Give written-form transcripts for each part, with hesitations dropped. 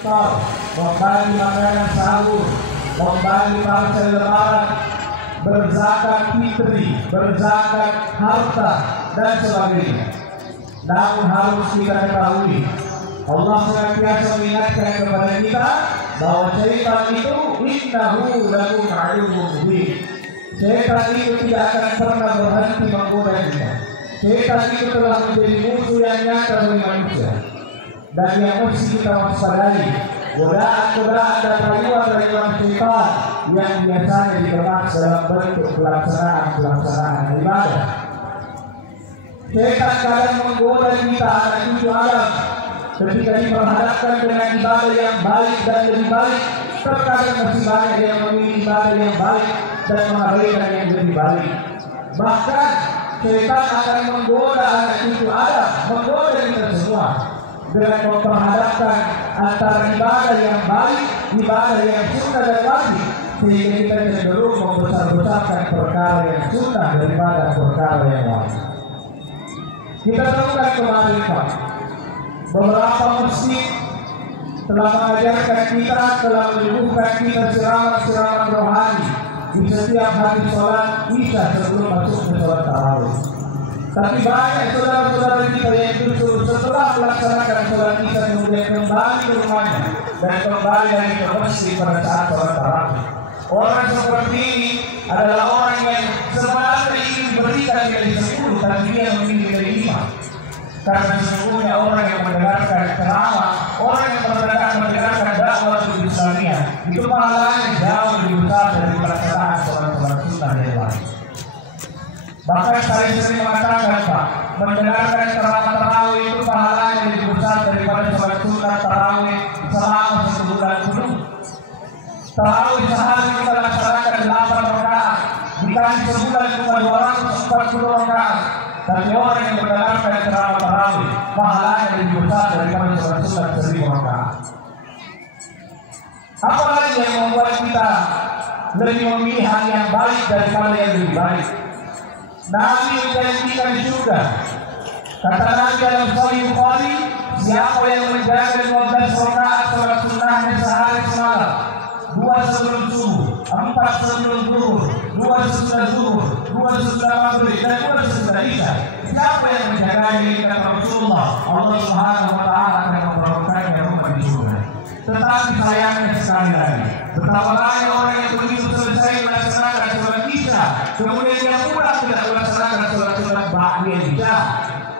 membagi makanan sahur, membagi parsel lebaran, berzakat fitri, berzakat harta dan sebagainya. Namun harus kita ketahui, Allah senantiasa mengingatkan kepada kita bahwa syaitan itu innahu lakum aduwwun mubin. Syaitan itu tidak akan pernah berhenti menggoda kita. Syaitan itu telah menjadi musuh yang nyata bagi manusia. Dan yang mesti kita waspadai, godaan-godaan dan rayuan dari orang syaitan yang biasanya dikemas dalam bentuk pelaksanaan ibadah. Syaitan kadang menggoda kita anak cucu Adam ketika diperhadapkan dengan ibadah yang baik dan lebih baik. Terkadang masih banyak yang memilih ibadah yang baik dan mengabaikan yang lebih baik. Bahkan syaitan akan menggoda anak cucu Adam, menggoda kita semua dengan memperhadapkan antara ibadah yang baik, ibadah yang sunnah dan wajib, sehingga kita cenderung membesar-besarkan perkara yang sunnah daripada perkara yang wajib. Kita temukan kemarin Pak, beberapa masjid telah mengajarkan kita, telah menyuguhkan kita siraman-siraman rohani di setiap hari sholat Isya sebelum masuk ke sholat tarawih. Tapi banyak saudara-saudara kita yang justru setelah melaksanakan sholat Isya kemudian kembali ke rumahnya dan kembali lagi ke masjid pada saat sholat tarawih. Orang seperti ini adalah orang yang sebenarnya ingin berikan dari 10 tapi dia memilih dari 5. Karena sesungguhnya orang yang mendengarkan ceramah, orang yang mendengarkan dakwah Islamiyah itu pahalanya jauh lebih besar dari pelaksanaan sholat-sholat sunnah yang lain. Bahkan saya sering mengatakan Pak, mendengarkan ceramah tarawih itu pahalanya lebih besar daripada sholat sunnah tarawih selama 1 bulan penuh. Tarawih sehari kita laksanakan 8 rakaat, dikali sebulan cuma 240 rakaat. Tapi orang yang mendengarkan ceramah tarawih pahalanya lebih besar daripada sholat sunnah 1000 rakaat. Apa lagi yang membuat kita lebih memilih hal yang baik daripada yang lebih baik? Nabi menjanjikan juga. Kata Nabi dalam Sahih Bukhari, siapa yang menjaga 12 rakaat sholat sunnahnya sehari semalam, 2 sebelum subuh, 4 sebelum zuhur, 2 sesudah zuhur, 2 sesudah maghrib, dan 2 sesudah isya. Siapa yang menjaganya kata Rasulullah, Allah Subhanahu wa taala akan memperolehkannya rumah di surga. Tetapi sayangnya sekali lagi, betapa banyak orang yang begitu selesai melaksanakan sholat Isya, kemudian dia pulang tidak melaksanakan sholat ba'diyah Isya,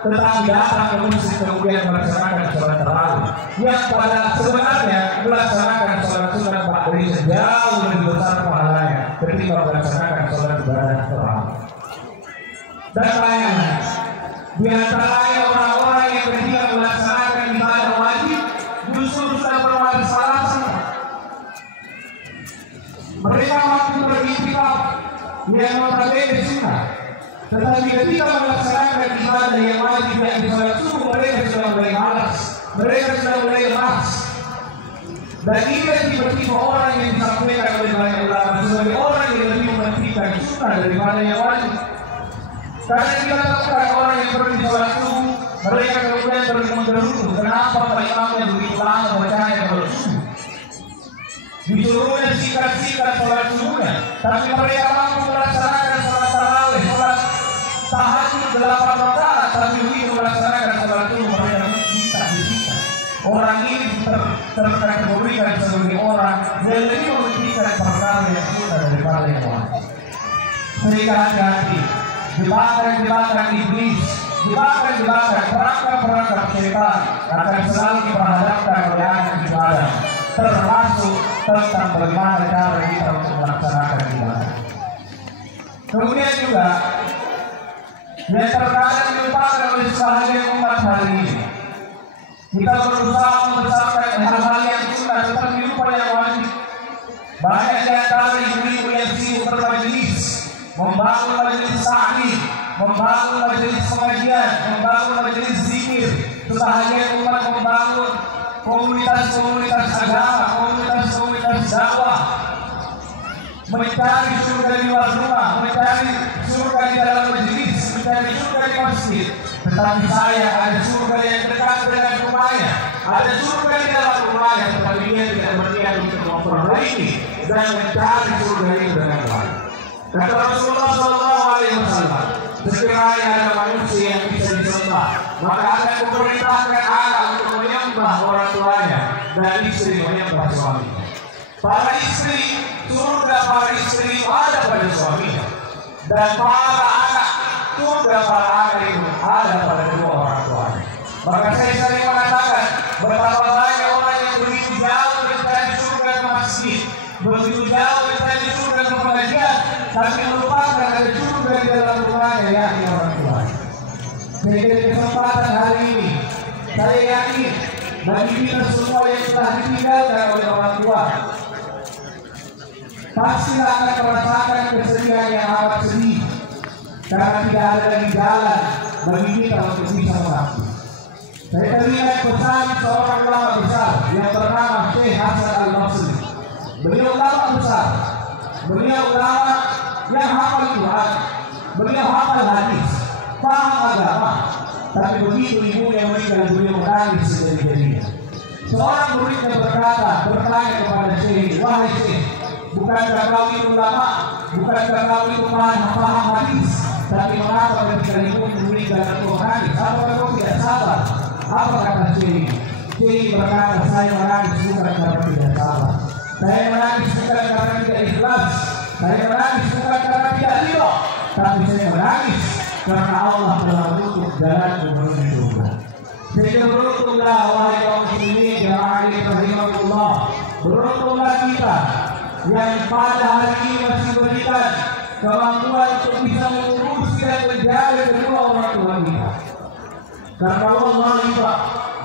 tetapi datang ke masjid kemudian melaksanakan sholat tarawih, yang pada sebenarnya melaksanakan sholat sunnah ba'diyah jauh lebih besar pahalanya ketika melaksanakan sholat ibadah tarawih. Dan bayangkan, di antaranya orang-orang yang ketika melaksanakan ibadah wajib justru sudah bermasalah. Mereka waktu beriktikaf yang notabene sunnah, tetapi ketika melaksanakan ibadah yang wajib yang di sholat subuh mereka sudah mulai malas, mereka sudah mulai lemas. Dan ini tiba-tiba orang yang disampaikan oleh banyak ulama sebagai orang yang lebih mementingkan sunnah daripada yang wajib. Karena kita temukan orang yang pergi sholat subuh, mereka kemudian bergerutu. Kenapa Pak Imamnya begitu lama bacanya kalau subuh? Disuruhnya sikat-sikat sholat subuhnya, tapi mereka mampu melaksanakan sholat tarawih, sholat tahajud 8 rakaat, tapi begitu melaksanakan sholat subuh mereka disikat. Orang ini terkategorikan sebagai orang yang lebih mementingkan perkara yang sunnah daripada yang wajib. Sehingga hati-hati, jebakan-jebakan iblis, jebakan-jebakan perangkap-perangkap syaitan akan selalu diperhadapkan oleh anak ibadah, termasuk tentang bagaimana cara kita untuk melaksanakan ibadah. Kemudian juga yang terkadang dilupakan oleh sebagian umat hari ini, kita berusaha membesarkan hal-hal yang sunnah tetapi lupa yang wajib. Banyak di antara ibu-ibu yang sibuk bermajelis, membangun majelis ta'lim, membangun majelis pengajian, membangun majelis zikir. Sebahagian umat membangun komunitas-komunitas agama, komunitas-komunitas dakwah, mencari surga di luar rumah, mencari surga di dalam majelis, mencari surga di masjid. Tetapi saya ada surga yang dekat dengan rumahnya, ada surga di dalam rumahnya. dan mencari surga itu dengan baik. Kata Rasulullah SAW, sekiranya ada manusia yang bisa disembah, maka akan kuperintahkan anak untuk menyembah orang tuanya dan istri menyembah suaminya. Para istri, surga para istri ada pada suaminya, dan para anak, surga para anak itu ada pada kedua orang tuanya. Maka saya sering mengatakan betapa banyak orang yang begitu jauh mencari surga ke masjid, begitu jauh mencari surga ke pengajian, tapi melupakan ada surga di dalam rumahnya, yakni orang tua. Sehingga kesempatan hari ini, saya yakin bagi kita semua yang telah ditinggalkan oleh orang tua, pasti akan merasakan kesedihan yang amat sedih, karena tidak ada lagi jalan bagi kita untuk bisa mengabdi. Saya teringat pesan seorang ulama besar yang bernama Syekh Hasan Al-Basri. Beliau ulama besar, beliau ulama yang hafal Quran, beliau hafal hadis, paham agama, tapi begitu ibunya meninggal beliau menangis sejadi-jadinya. Seorang muridnya bertanya kepada Syekh, wahai Syekh, bukankah kau itu ulama, bukankah kau itu paham hadis, tapi mengapa ketika ibu meninggal kau menangis? Apakah kau tidak sabar? Apa kata Syekh? Syekh berkata, saya menangis bukan karena tidak sabar, saya menangis bukan karena tidak ikhlas, saya menangis bukan karena tidak ridho, tapi saya menangis karena Allah telah menutup jalanku menuju surga. Sehingga beruntunglah wahai kaum muslimin jamaah rahimahullah, beruntunglah kita yang pada hari ini masih berikan kemampuan untuk bisa mengurus dan menjaga kedua orang tua kita. Karena Allah Pak,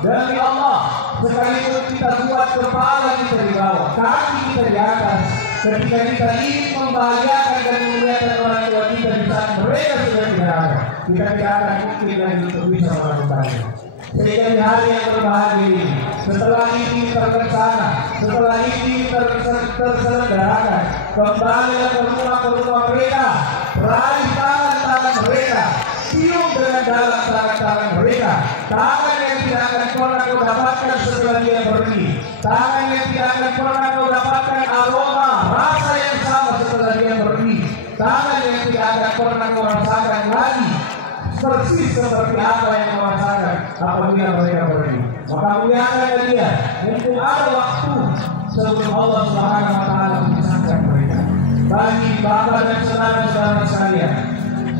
demi Allah, sekalipun kita buat kepala kita di bawah, kaki kita di atas, ketika kita ingin membahagiakan dan memuliakan orang tua kita di saat mereka sudah tidak ada, kita tidak akan mungkin lagi untuk bisa melakukannya. Sehingga di hari yang berbahagia ini, setelah ini terlaksana, setelah ini terselenggarakan, kembali ke rumah mereka, raih tangan mereka, cium dengan dalam tangan mereka, tangan yang tidak akan pernah kau dapatkan setelah dia pergi, tangan yang tidak akan pernah kau dapatkan aroma rasa yang sama setelah dia pergi, tangan yang tidak akan pernah kau rasakan lagi persis seperti apa yang kau rasakan apabila mereka pergi. Maka muliakan dia, mumpung ada waktu sebelum Allah Subhanahu wa Ta'ala memisahkan mereka. Bagi bapak dan saudara-saudara sekalian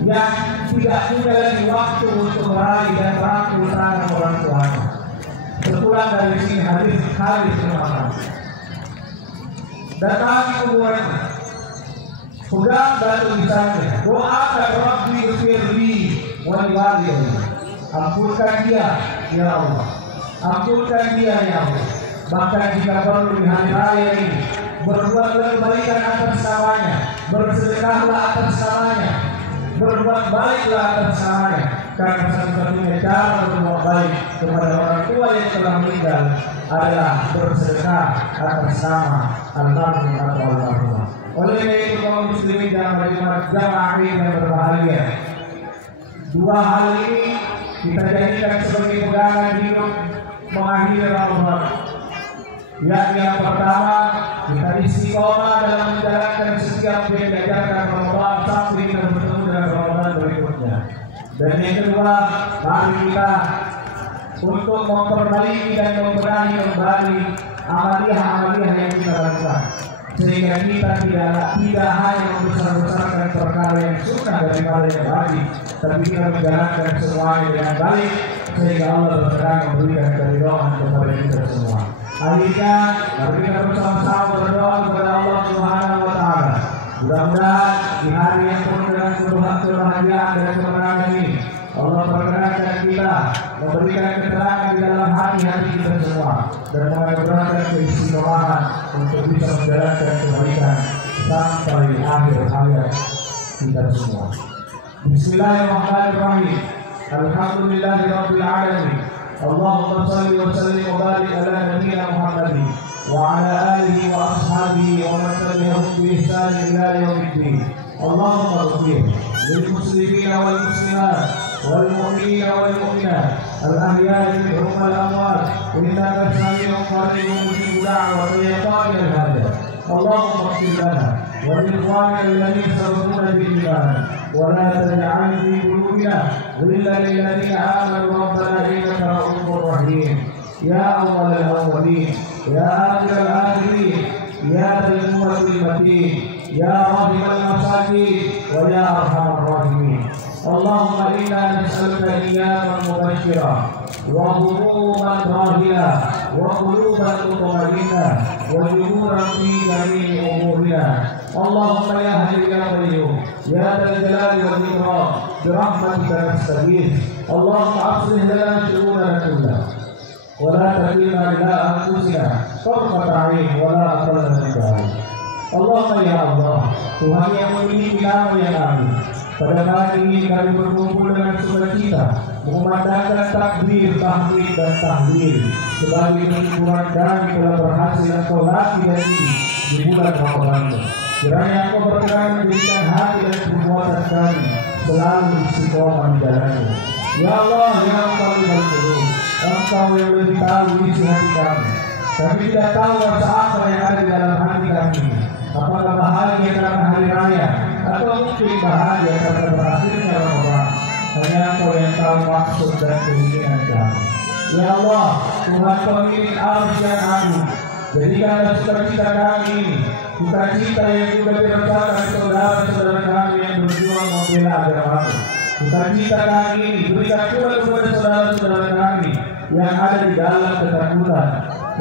yang tidak punya lagi waktu untuk meraih dan merangkul tangan orang tuanya, sepulang dari sini hadis Muhammad, datangi kuburannya, pegang batu nisannya, doakan Rabbi firli wali wali, ampunkan dia ya Allah, ampunkan dia ya Allah. Bahkan jika perlu di hari raya ini, berbuatlah kebaikan atas namanya, bersedekahlah atas namanya, berbuat baiklah atas namanya, karena satu-satunya cara berbuat baik kepada orang tua yang telah meninggal adalah bersedekah atas nama almarhum atau almarhumah. Oleh itu kaum muslimin dan jamaah yang berbahagia, dua hal ini kita jadikan sebagai pegangan hidup mengakhiri Ramadan. Yang pertama, kita istiqomah dalam menjalankan setiap yang diajarkan Ramadan sampai kita bertemu dengan Ramadan berikutnya. Dan yang kedua, mari kita untuk memperbaiki dan membenahi kembali amaliyah-amaliyah yang kita lakukan, sehingga kita tidak hanya membesar-besarkan perkara yang sunnah daripada yang wajib, tapi kita menjalankan semuanya dengan baik, sehingga Allah berkenan memberikan keridhaan kepada kita semua. Akhirnya, mari kita bersama-sama berdoa kepada Allah Subhanahu wa Ta'ala. Mudah-mudahan di hari yang penuh dengan kebahagiaan dan kemenangan ini, Allah perkenankan kita memberikan keterangan di dalam hati-hati kita semua dan menganugerahkan keistiqomahan untuk bisa menjalankan kebaikan sampai akhir hayat kita semua. Bismillahirrahmanirrahim. Alhamdulillahirabbil alamin. Allahumma shalli wa sallim wa barik ala nabiyyina Muhammadin wa ala alihi wa ashabihi wa man tabi'ahum bi ihsan ila yaumiddin. Allahumma ighfir lil muslimina wal muslimat wal mu'minina wal mu'minat al ahya'i minhum wal amwat innaka sami'un qaribun mujibud da'wati ya qadil hada. اللهم اغفر لنا ولإخواننا الذين سبقونا بالإيمان ولا تجعل في قلوبنا غلا للذين آمنوا ربنا إنك رؤوف رحيم يا أول الأولين يا آخر الآخرين يا ذا القوة المتين يا راحم المساكين ويا أرحم الراحمين اللهم إنا نسألك إياما مبشرا وظلوما طاهرا وقلوبا مطمئنة وجبورا في جميع أمورنا اللهم يا حي يا قيوم يا ذا الجلال والإكرام برحمتك نستغيث اللهم أصلح لنا شؤوننا كلها ولا تكلنا إلى أنفسنا طرفة عين ولا أقل من ذلك Allahumma ya Allah, Tuhan yang memiliki nama yang agung. Pada hari ini kami berkumpul dengan sukacita mengumandangkan takbir, tahmid dan tahlil sebagai pensyukuran kami telah berhasil Engkau latih dari di bulan Ramadan. Kiranya Engkau berkenan menjadikan hati dan perbuatan kami selalu istiqomah di jalanmu. Ya Allah, ya Muqallibal Qulub, Engkau yang lebih tahu isi hati kami. Kami tidak tahu rasa apa yang ada di dalam hati kami. Apakah bahagia karena hari raya atau mungkin bahagia karena berhasilnya Ramadan. Hanya Engkau yang tahu maksud dan keinginan kami. Ya Allah, Tuhan pemilik arsy yang agung, jadikanlah sukacita kami ini sukacita yang juga dirasakan saudara-saudara kami yang berjuang membela agama-Mu. Sukacita kami ini berikan pula kepada saudara-saudara kami yang ada di dalam ketakutan,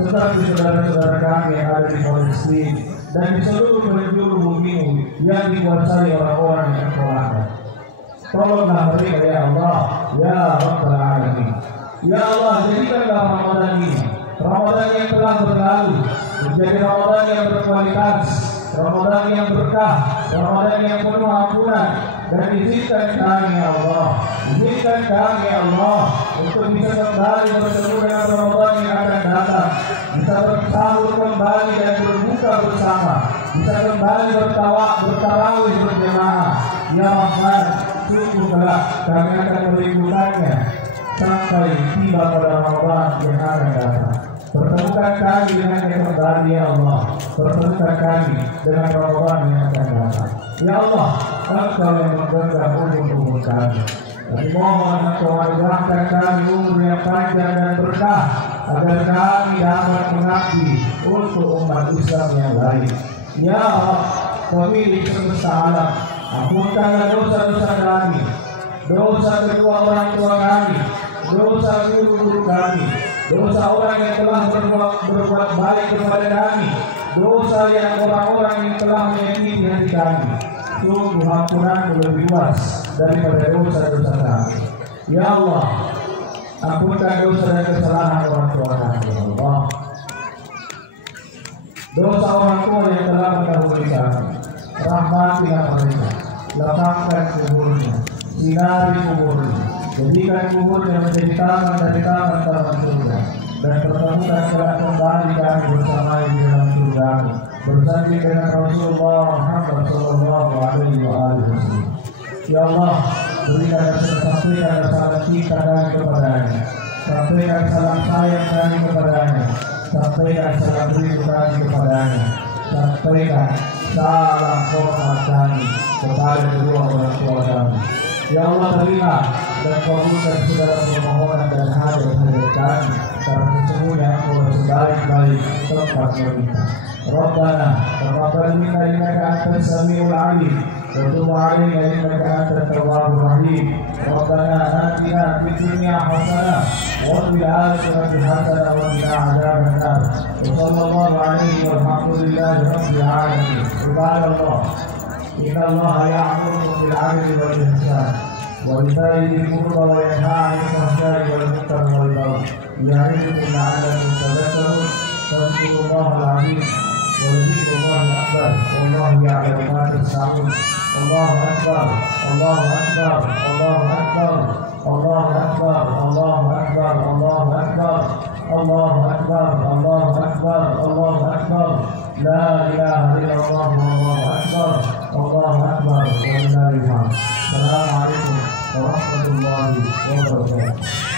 tetapi saudara-saudara kami yang ada di Palestina dan di seluruh penjuru bumi-Mu yang dikuasai orang-orang yang Engkau angkat. Tolonglah mereka ya Allah, ya Rabbal Alamin. Ya Allah, jadikanlah Ramadan ini Ramadan yang telah berlalu menjadi Ramadan yang berkualitas, Ramadan yang berkah, Ramadan yang penuh ampunan. Dan izinkan kami ya Allah, izinkan kami ya Allah untuk bisa kembali bertemu dengan Ramadan yang akan datang, bisa bersahur kembali dan berbuka bersama, bisa kembali bertarawih berjamaah. Ya Rahman, sungguhlah kami akan merindukannya sampai tiba pada Ramadan yang akan datang. Pertemukan kami dengan yang kembali ya Allah, pertemukan kami dengan Ramadan yang akan datang. Ya Allah, Engkau yang menggenggam umur kami. Kami mohon Engkau anugerahkan kami umur yang panjang dan berkah agar kami dapat mengabdi untuk umat Islam yang lain. Ya Allah, pemilik semesta alam, ampunkanlah dosa-dosa kami, dosa kedua orang tua kami, dosa guru-guru kami, dosa orang yang telah berbuat baik kepada kami, dosa yang orang-orang yang telah menyakiti hati kami. Sungguh ampunan lebih luas daripada dosa-dosa kami. Ya Allah, ampunkan dosa dan kesalahan orang tua kami. Ya Allah, dosa orang tua yang telah mendahului kami, rahmatilah mereka, lapangkan kuburnya, sinari kuburnya, jadikan kuburnya menjadi taman dari taman-taman surga, dan pertemukan kelak kembali kami bersama di dalam surga-Mu, bersanding dengan Rasulullah Muhammad sallallahu alaihi wasallam. Ya Allah, berikan dan sampaikan salam cinta kami kepadanya, sampaikan salam sayang kami kepadanya, sampaikan salam rindu kami kepadanya, sampaikan salam hormat kami kepada kedua orang tua kami. Ya Allah, terima dan kabulkan segala permohonan dan hajat kami, karena sesungguhnya Engkau sebaik-baik tempat meminta. Rabbana taqabbal minna innaka antas samiul alim wa tub 'alaina innaka antat tawwabur rahim. Rabbana atina fid dunya hasanah wa fil akhirati hasanah wa qina adzaban nar. Sallallahu alaihi walhamdulillahi rabbil alamin. Subhanallah. Inna Allaha ya'muru bil 'adli wal ihsan wa ita'i dzil qurba wa yanha 'anil fahsya'i wal munkari wal baghi. Ya'idukum la'allakum tadhakkarun. Fadhkurullahal 'azim. ولذكر الله أكبر والله يعلم ما تصنعون. الله أكبر الله أكبر الله أكبر الله أكبر الله أكبر الله أكبر الله أكبر الله أكبر الله أكبر لا إله إلا الله والله أكبر الله أكبر ولله الحمد. السلام عليكم ورحمة الله وبركاته.